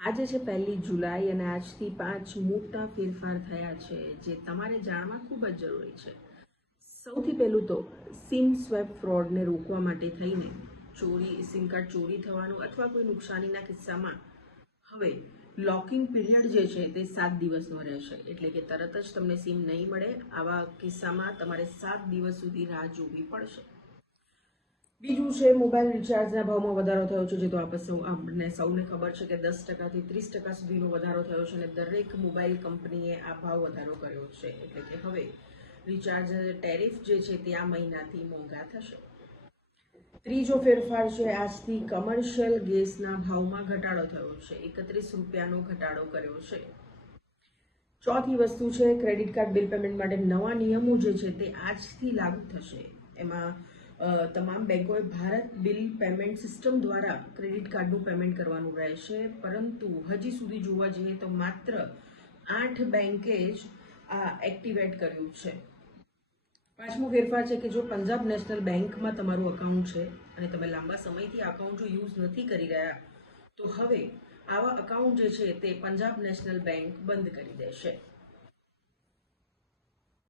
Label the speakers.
Speaker 1: આજે છે પહેલી જુલાઈ અને આજથી પાંચ મોટા ફેરફાર થયા છે, જે તમારે જાણવા ખૂબ જ જરૂરી છે. સૌથી પહેલું તો સિમ સ્વેપ ફ્રોડને રોકવા માટે થઈને ચોરી, સિમ કાર્ડ ચોરી થવાનું અથવા કોઈ નુકસાનીના કિસ્સામાં હવે લોકિંગ પીરિયડ જે છે તે સાત દિવસનો રહેશે. એટલે કે તરત જ તમને સિમ નહીં મળે, આવા કિસ્સામાં તમારે સાત દિવસ સુધી રાહ જોવી પડશે. બીજું છે, મોબાઈલ રિચાર્જના ભાવમાં વધારો થયો છે, જે તો આપણે આપણને સૌને ખબર છે કે દસ ટકાથી ત્રીસ ટકા સુધીનો વધારો થયો છે અને દરેક મોબાઈલ કંપનીએ આ ભાવ વધારો કર્યો છે. એટલે કે હવે રિચાર્જ ટેરિફ જે છે તે આ મહિનાથી મોંઘા થશે. ત્રીજો ફેરફાર છે, આજથી કમર્શિયલ ગેસના ભાવમાં ઘટાડો થયો છે. એકત્રીસ રૂપિયાનો ઘટાડો કર્યો છે. ચોથી વસ્તુ છે, ક્રેડિટ કાર્ડ બિલ પેમેન્ટ માટે નવા નિયમો જે છે તે આજથી લાગુ થશે. એમાં તમામ બેંકોએ ભારત બિલ પેમેન્ટ સિસ્ટમ દ્વારા ક્રેડિટ કાર્ડનું પેમેન્ટ કરવાનું રહેશે. પરંતુ હજી સુધી જોવા જઈએ તો માત્ર આઠ બેંકે જ આ એક્ટિવેટ કર્યું છે. પાંચમો ફેરફાર છે કે જો પંજાબ નેશનલ બેંકમાં તમારું અકાઉન્ટ છે અને તમે લાંબા સમયથી આ અકાઉન્ટ યુઝ નથી કરી રહ્યા, તો હવે આવા અકાઉન્ટ જે છે તે પંજાબ નેશનલ બેંક બંધ કરી દેશે.